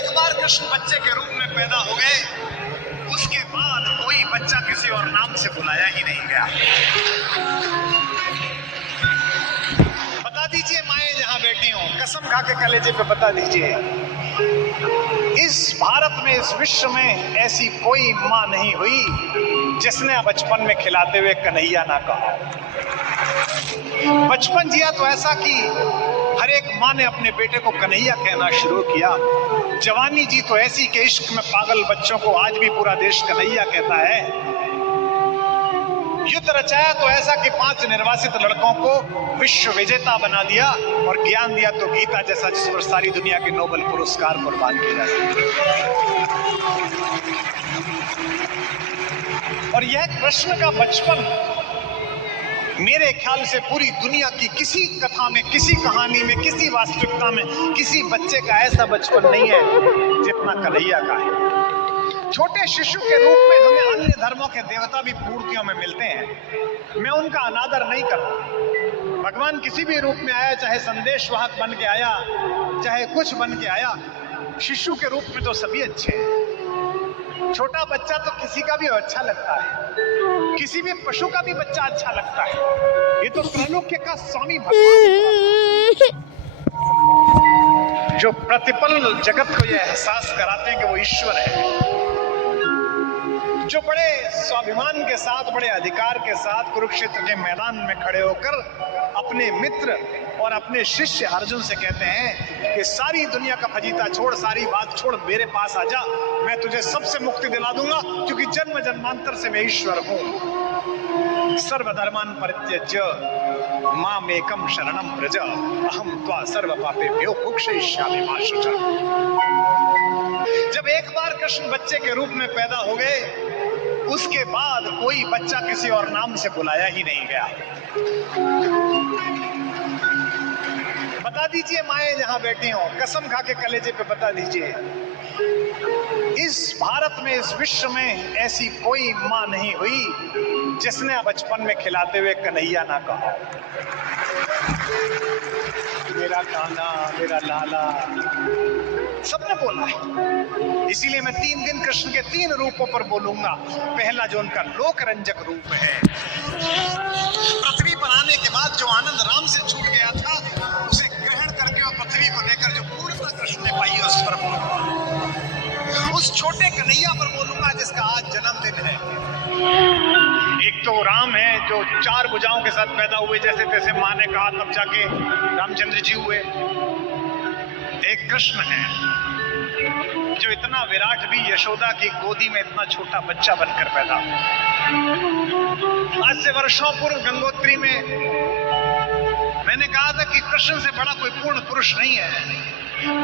एक बार कृष्ण बच्चे के रूप में पैदा हो गए, उसके बाद कोई बच्चा किसी और नाम से बुलाया ही नहीं गया। बता दीजिए माएं जहां बैठी हो, कसम खा के कलेजे पे बता दीजिए, इस भारत में, इस विश्व में ऐसी कोई मां नहीं हुई जिसने बचपन में खिलाते हुए कन्हैया ना कहा। बचपन जिया तो ऐसा कि हर एक मां ने अपने बेटे को कन्हैया कहना शुरू किया। जवानी जी तो ऐसी कि इश्क में पागल बच्चों को आज भी पूरा देश कन्हैया कहता है। युद्ध रचाया तो ऐसा कि 5 निर्वासित लड़कों को विश्व विजेता बना दिया, और ज्ञान दिया तो गीता जैसा, जिस पर सारी दुनिया के नोबेल पुरस्कार कुर्बान किए जा सकते। और यह कृष्ण का बचपन मेरे ख्याल से पूरी दुनिया की किसी कथा में, किसी कहानी में, किसी वास्तविकता में किसी बच्चे का ऐसा बचपन नहीं है जितना कन्हैया का है। छोटे शिशु के रूप में हमें अन्य धर्मों के देवता भी मूर्तियों में मिलते हैं, मैं उनका अनादर नहीं करता। भगवान किसी भी रूप में आया, चाहे संदेशवाहक बन के आया, चाहे कुछ बन के आया, शिशु के रूप में तो सभी अच्छे हैं। छोटा बच्चा तो किसी का भी अच्छा लगता है, किसी भी पशु का भी बच्चा अच्छा लगता है। ये तो त्रैलोक्य का स्वामी भगवान जो प्रतिपल जगत को यह एहसास कराते हैं कि वो ईश्वर है, जो बड़े स्वाभिमान के साथ, बड़े अधिकार के साथ कुरुक्षेत्र के मैदान में खड़े होकर अपने मित्र और अपने शिष्य अर्जुन से कहते हैं कि सारी दुनिया का फजीता छोड़, सारी बात छोड़, मेरे पास आ जा, मैं तुझे सबसे मुक्ति दिला दूंगा, क्योंकि जन्म जन्मांतर से मैं ईश्वर हूं। सर्वधर्मान् परित्यज्य मामेकं शरणं व्रज, अहं त्वा सर्व पापेभ्यो मोक्षयिष्यामि मा शुचः। जब एक बार कृष्ण बच्चे के रूप में पैदा हो गए, उसके बाद कोई बच्चा किसी और नाम से बुलाया ही नहीं गया। बता दीजिए माएं जहां बैठी हो, कसम खा के कलेजे पे बता दीजिए, इस भारत में, इस विश्व में ऐसी कोई मां नहीं हुई जिसने बचपन में खिलाते हुए कन्हैया ना कहा। मेरा कान्हा, मेरा लाला, सबने बोला है। इसीलिए मैं 3 दिन कृष्ण के 3 रूपों पर बोलूंगा। पहला जो उनका लोक रंजक रूप है, पृथ्वी पर आने के बाद जो आनंद राम से छूट गया था, उसे ग्रहण करके और पृथ्वी को लेकर जो पूर्णता कृष्ण ने पाई, उस पर बोलूंगा। उस छोटे कन्हैया पर बोलूंगा जिसका आज जन्मदिन है। एक तो राम है जो 4 भुजाओं के साथ पैदा हुए, जैसे तैसे माँ ने कहा तब जाके रामचंद्र जी हुए। एक कृष्ण है जो इतना विराट भी यशोदा की गोदी में इतना छोटा बच्चा बनकर पैदा हुआ। आज से वर्षों पूर्व गंगोत्री में मैंने कहा था कि कृष्ण से बड़ा कोई पूर्ण पुरुष नहीं है।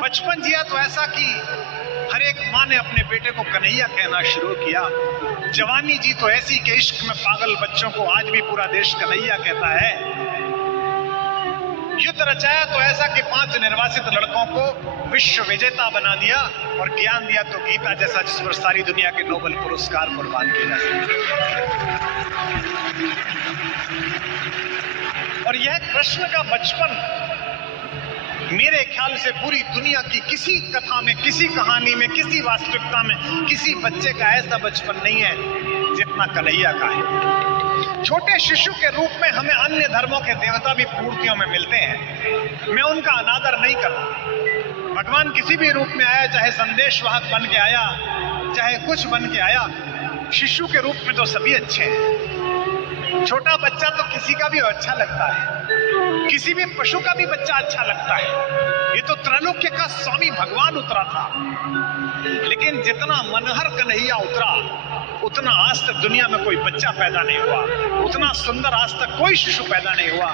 बचपन जिया तो ऐसा कि हर एक माँ ने अपने बेटे को कन्हैया कहना शुरू किया। जवानी जी तो ऐसी कि इश्क में पागल बच्चों को आज भी पूरा देश कन्हैया कहता है। युद्ध रचाया तो ऐसा कि 5 निर्वासित लड़कों को विश्व विजेता बना दिया, और ज्ञान दिया तो गीता जैसा, जिस पर सारी दुनिया के नोबेल पुरस्कार कुर्बान किए जा सकते। और यह कृष्ण का बचपन मेरे ख्याल से पूरी दुनिया की किसी कथा में, किसी कहानी में, किसी वास्तविकता में किसी बच्चे का ऐसा बचपन नहीं है जितना कन्हैया का है। छोटे शिशु के रूप में हमें अन्य धर्मों के देवता भी मूर्तियों में मिलते हैं, मैं उनका अनादर नहीं करता। भगवान किसी भी रूप में आया, चाहे संदेशवाहक बन के आया, चाहे कुछ बन के आया, शिशु के रूप में तो सभी अच्छे हैं। छोटा बच्चा तो किसी का भी अच्छा लगता है, किसी भी पशु का भी बच्चा अच्छा लगता है। ये तो त्रैलोक्य का स्वामी भगवान उतरा था, लेकिन जितना मनहर कन्हैया उतरा, उतना आज तक दुनिया में कोई बच्चा पैदा नहीं हुआ, उतना सुंदर आज तक कोई शिशु पैदा नहीं हुआ।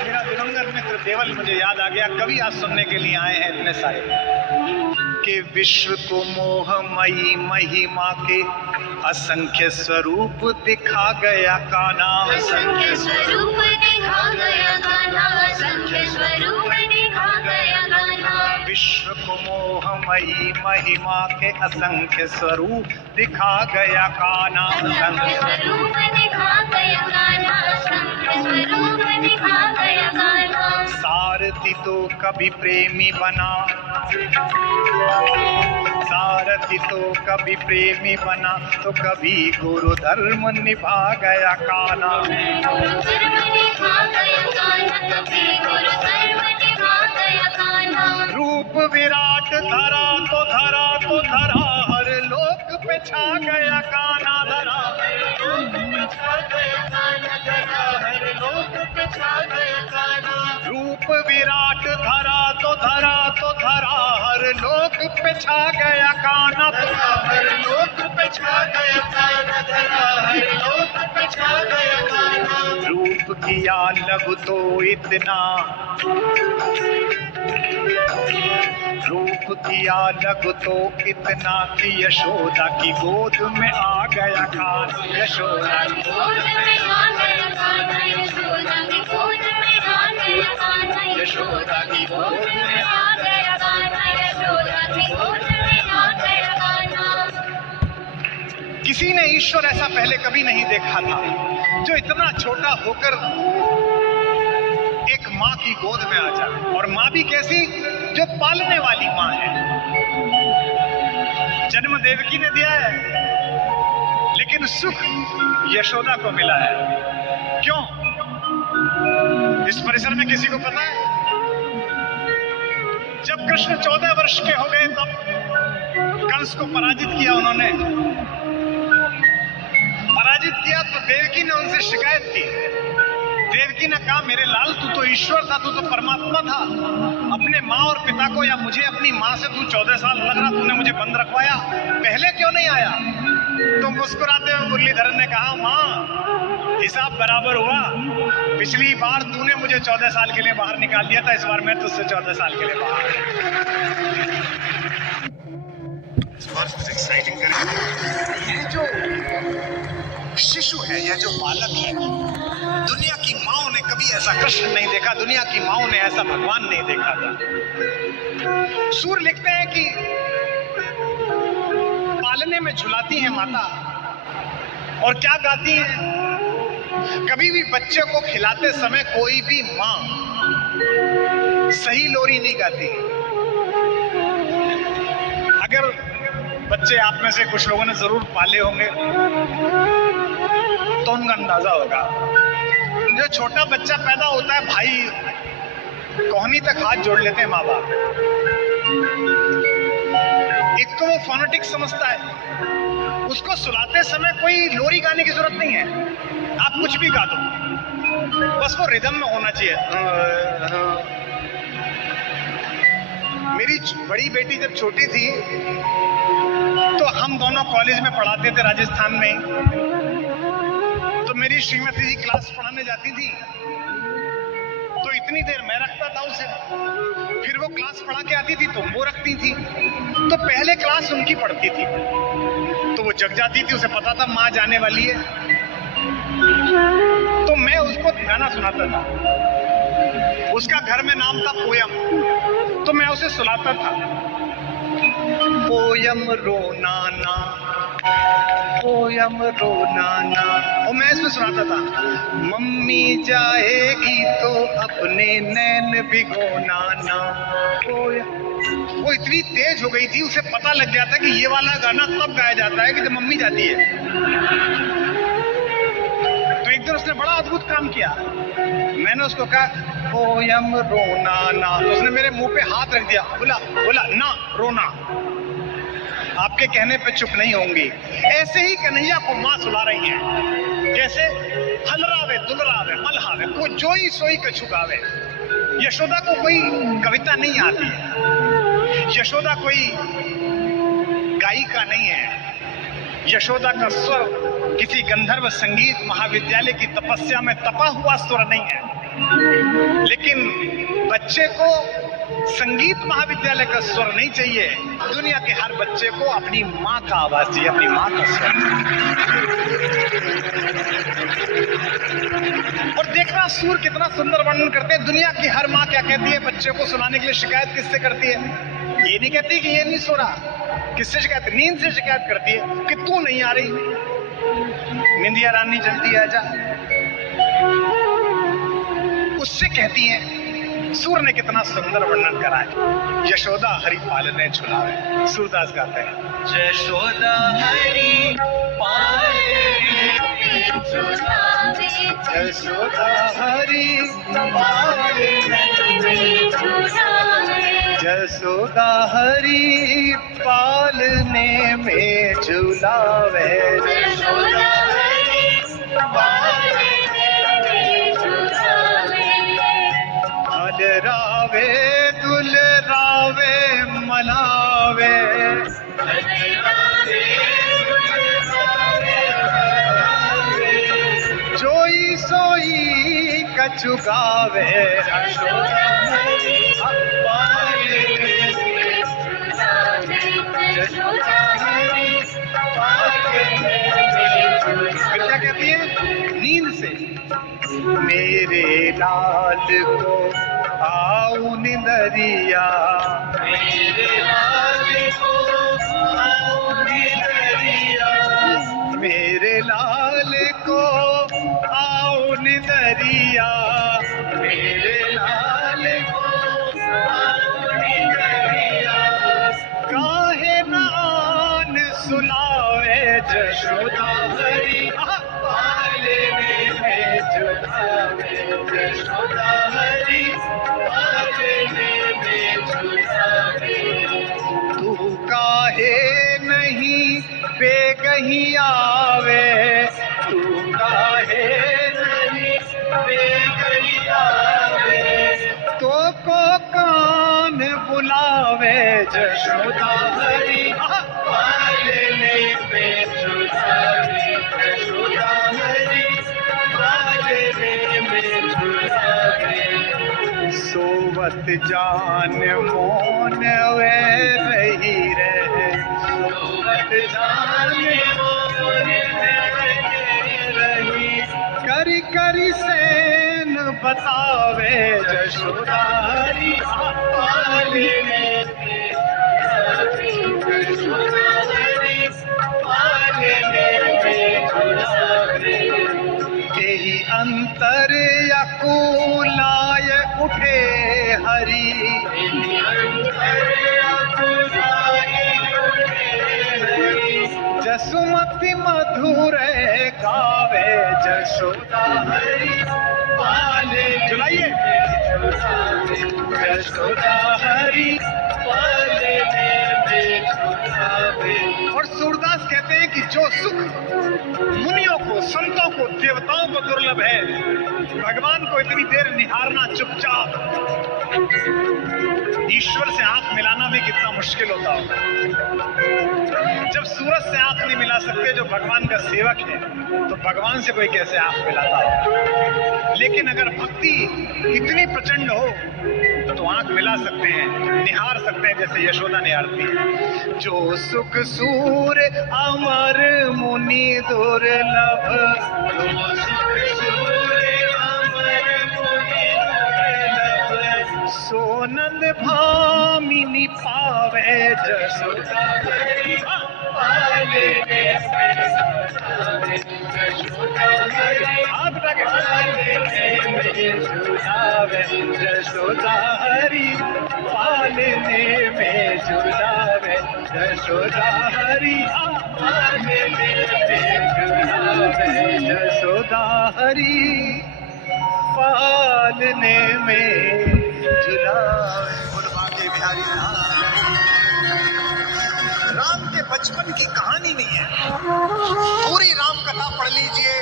मेरा दिवंगत मित्र देवल मुझे याद आ गया, कवि आज सुनने के लिए आए हैं इतने सारे, कि विश्व को मोहमयी महिमा के असंख्य स्वरूप दिखा गया कान्हा, असंख्य स्वरूप दिखा गया कान्हा, असंख्य स्वरूप दिखा गया कान्हा। विश्व को मोहमयी महिमा के असंख्य स्वरूप दिखा गया कान्हा, असंख्य स्वरूप दिखा गया कान्हा, असंख्य स्वरूप दिखा गया कान्हा। सारथी तो कभी प्रेमी बना, सारथी तो कभी प्रेमी बना, तो कभी गुरु धर्म निभा गया कान्हा। गुरु धर्म निभा गया कान्हा, कभी गुरु धर्म निभा गया कान्हा। रूप विराट धरा तो धरा तो धरा, हर लोक पे छा गया कान्हा धरा। लोक पे छा गया कान्हा धरा, हर लोक पे छा गया कान्हा। रूप विराट धरा तो धरा तो धरा, हर लोक पे छा गया कान्हा धरा। हर लोक पे छा गया कान्हा धरा, हर लोक पे छा गया कान्हा। रूप किया लघु तो इतना, रूप किया लघु तो इतना कि यशोदा की गोद में आ गया कान्हा। यशोदा की गोद में आ गया कान्हा, यशोदा की गोद में आ गया कान्हा। यशोदा की गोद में आ गया कान्हा, यशोदा की गोद में आ गया कान्हा। किसी ने ईश्वर ऐसा पहले कभी नहीं देखा था, जो इतना छोटा होकर एक माँ की गोद में आ जाए, और माँ भी कैसी, जो पालने वाली माँ है। जन्म देवकी ने दिया है, लेकिन सुख यशोदा को मिला है। क्यों? इस परिसर में किसी को पता है? जब कृष्ण 14 वर्ष के हो गए तब कंस को पराजित किया उन्होंने। पराजित किया तो देवकी ने उनसे शिकायत की। देवकी ने कहा, मेरे लाल तू तो ईश्वर था, तू तो परमात्मा था, अपने माँ और पिता को या मुझे अपनी माँ से तू 14 साल लग रहा, तूने मुझे बंद रखवाया, पहले क्यों नहीं आया? तो मुस्कुराते हुए मुरलीधरन ने कहा, माँ हिसाब बराबर हुआ, पिछली बार तूने मुझे 14 साल के लिए बाहर निकाल दिया था, इस बार मैं तुझसे 14 साल के लिए बाहर। ये जो शिशु है, यह जो बालक है, दुनिया की माओं ने कभी ऐसा कृष्ण नहीं देखा, दुनिया की माओं ने ऐसा भगवान नहीं देखा था। सूर लिखते हैं कि पालने में झुलाती है माता, और क्या गाती है? कभी भी बच्चे को खिलाते समय कोई भी माँ सही लोरी नहीं गाती। अगर बच्चे आप में से कुछ लोगों ने जरूर पाले होंगे तो उनका अंदाजा होगा, जो छोटा बच्चा पैदा होता है, भाई कोहनी तक हाथ जोड़ लेते हैं माँ बाप। एक तो वो फोनेटिक समझता है, उसको सुलाते समय कोई लोरी गाने की जरूरत नहीं है, आप कुछ भी गा दो, बस वो रिदम में होना चाहिए। मेरी बड़ी बेटी जब छोटी थी तो हम दोनों कॉलेज में पढ़ाते थे राजस्थान में, तो मेरी श्रीमती जी क्लास पढ़ाने जाती थी, तो इतनी देर मैं रखता था उसे, फिर वो क्लास पढ़ा के आती थी तो वो रखती थी, तो पहले क्लास उनकी पढ़ती थी, तो वो जग जाती थी, उसे पता था माँ जाने वाली है, तो मैं उसको गाना सुनाता था। उसका घर में नाम था पोयम, तो मैं उसे सुनाता था, पोयम रो नाना, पोयम रो नाना, और मैं इसमें सुनाता था, मम्मी जाएगी तो अपने नैन भिगो नाना। वो इतनी तेज हो गई थी, उसे पता लग गया था कि ये वाला गाना तब गाया जाता है कि जब मम्मी जाती है। तो एक दिन उसने बड़ा अद्भुत काम किया, मैंने उसको कहा पोयम रो नाना, तो उसने मेरे मुंह पे हाथ रख दिया, बोला ना रोना, आपके कहने पे चुप नहीं होंगी। ऐसे ही कन्हैया को माँ सुला रही है, जैसे हलरावे दुलरावे मलहावे, को जोई सोई कछु गावे। यशोदा को कोई कविता नहीं आती है, यशोदा कोई गायिका नहीं है, यशोदा का स्वर किसी गंधर्व संगीत महाविद्यालय की तपस्या में तपा हुआ स्वर नहीं है, लेकिन बच्चे को संगीत महाविद्यालय का स्वर नहीं चाहिए, दुनिया के हर बच्चे को अपनी माँ का आवाज चाहिए, अपनी माँ का स्वर। और देखना सूर कितना सुंदर वर्णन करते हैं, दुनिया की हर माँ क्या कहती है बच्चे को सुनाने के लिए, शिकायत किससे करती है? ये नहीं कहती कि ये नहीं सो रहा, किससे शिकायत? नींद से शिकायत करती है कि तू नहीं आ रही, निंदिया रानी जल्दी आ जा। उससे कहती है सूर ने कितना सुंदर वर्णन करा है। यशोदा हरि पालने झुलावे। सूरदास गाते हैं, यशोदा हरि पालने झुलावे, यशोदा हरि पालने, झुलावे, यशोदा हरि पालने में झुलावे, यशोदा हरि पालने में झुलावे, अलरावे दुलरावे मनावे, जोई सोई कछु गावे, यशोदा हरि पालने में झुलावे, यशोदा हरि पालने में झुलावे। क्या कहती है? नींद से मेरे लाल को आऊ निंदरिया, मेरे लाल को आओ निदरिया, मेरे लाल को आऊ निंदरिया, मेरे लाल को आओ निदरिया, काहे न आन सुलावे, यशोदा हरि पालने में झुलावे, यशोदा हरि पालने में झुलावे। तू काहे नहीं बेगही आवे, तू काहे नहीं बेगही आवे, तो को कान बुलावे, यशोदा हरि पालने में झुलावे, यशोदा हरि पालने में झुलावे। सोवत जान मोन वे रही रहे, सोवत जाने मोर रही, करी करी सेन बतावे, यशोदा हरि पालने में झुलावे, यशोदा हरि पालने में झुलावे। यही अंतर अकुलाय उठे हरि, जसुमति मधुर गावे, यशोदा हरि पालने चलाइए, यशोदा हरि पालने में झुलावे। और सूरदास कहते हैं कि जो सुख मुनियों को, संतों को, देवताओं को दुर्लभ है, भगवान को इतनी देर निहारना चुपचाप, ईश्वर से आंख मिलाना भी कितना मुश्किल होता होगा। जब सूरज से आंख नहीं मिला सकते जो भगवान का सेवक है, तो भगवान से कोई कैसे आंख मिलाता हो। लेकिन अगर भक्ति इतनी प्रचंड हो तो आंख मिला सकते हैं, निहार सकते हैं, जैसे यशोदा निहारती है। जो सुख सूर अमर मुनि दुर्लभ, जो सुख सूरे अमर मुनि दुर्लभ, सोनंद भामिनी पावे, यशोदा हरि पालने में झुलावे, यशोदा हरि हाथ उठा के पालने में झुलावे, यशोदा हरि पालने में झुलावे, यशोदा हरि पालने में झुलावे। यशोदा हरि पालने में झुलावे। बोल बांके बिहारी लाल। राम के बचपन की कहानी नहीं है, पूरी राम कथा पढ़ लीजिए,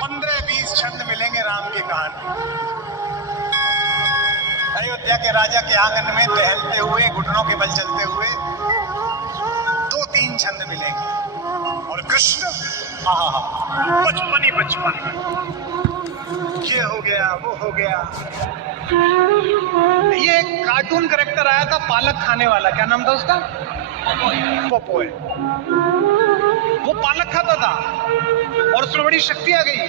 15-20 छंद मिलेंगे राम की कहानी। अयोध्या के राजा के आंगन में टहलते हुए, घुटनों के बल चलते हुए 2-3 छंद मिलेंगे। और कृष्ण, बचपन ही बचपन, ये हो गया वो हो गया। ये एक कार्टून कैरेक्टर आया था पालक खाने वाला, क्या नाम था उसका? पोपोय। वो पालक खाता था और उसमें बड़ी शक्ति आ गई,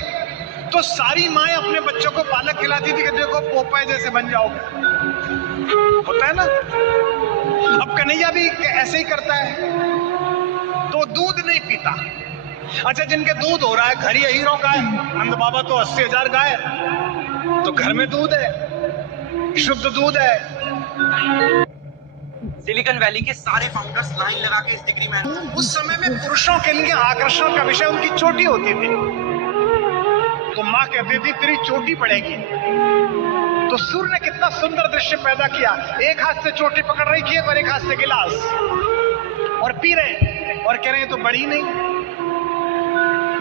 तो सारी माएं अपने बच्चों को पालक खिलाती थी कि देखो पोपाय जैसे बन जाओगे। होता है ना। अब कन्हैया भी ऐसे ही करता है, तो दूध नहीं पीता। अच्छा, जिनके दूध हो रहा है, घर ही हीरो का है, नंद बाबा तो 80,000 गाय, तो घर में दूध है, शुद्ध दूध है। सिलिकॉन वैली के सारे फाउंडर्स लाइन लगा के इस डिग्री में। उस समय में पुरुषों के लिए आकर्षण का विषय उनकी चोटी होती थी। तो माँ कहती थी तेरी चोटी पड़ेगी। तो सूर्य ने कितना सुंदर दृश्य पैदा किया, एक हाथ से चोटी पकड़ रही थी और एक हाथ से गिलास, और पी रहे और कह रहे हैं तो बड़ी नहीं।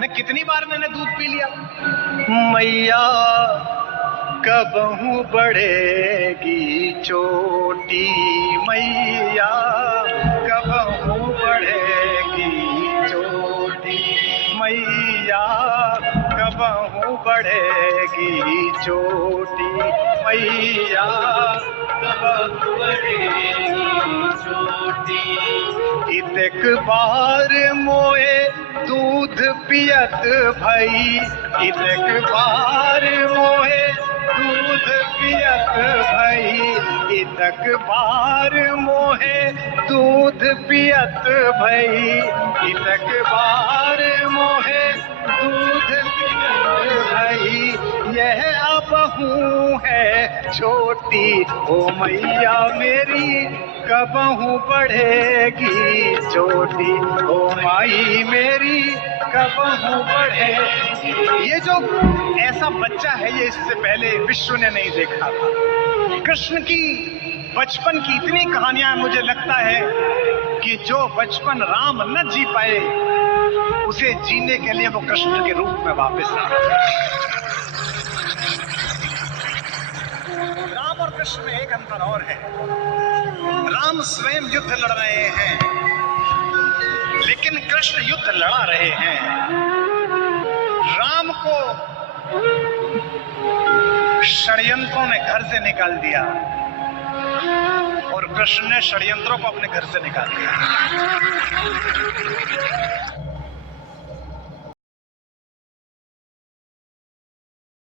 मैं कितनी बार मैंने दूध पी लिया। मैया कबहू बढ़ेगी चोटी, मैया कबहू बढ़ेगी चोटी, मैया कबहू बढ़ेगी चोटी, मैया कबहू बढ़ेगी चोटी। इतक बार मोए दूध पियत भई, इतक बार मोए दूध पियत भई, इतक बार मोहे दूध पियत भई, इतक बार मोहे दूध पियत भई। यह अबहू है छोटी, ओ मैया मेरी कबहू बढ़ेगी चोटी, ओ माई मेरी कबहू बढ़ेगी। ये जो ऐसा बच्चा है ये इससे पहले विश्व ने नहीं देखा था। कृष्ण की बचपन की इतनी कहानियां मुझे लगता है कि जो बचपन राम न जी पाए उसे जीने के लिए वो कृष्ण के रूप में वापस आ रहा है। राम और कृष्ण में एक अंतर और है। राम स्वयं युद्ध लड़ रहे हैं, लेकिन कृष्ण युद्ध लड़ा रहे हैं। राम को षड्यंत्रों ने घर से निकाल दिया और कृष्ण ने षड्यंत्रों को अपने घर से निकाल दिया।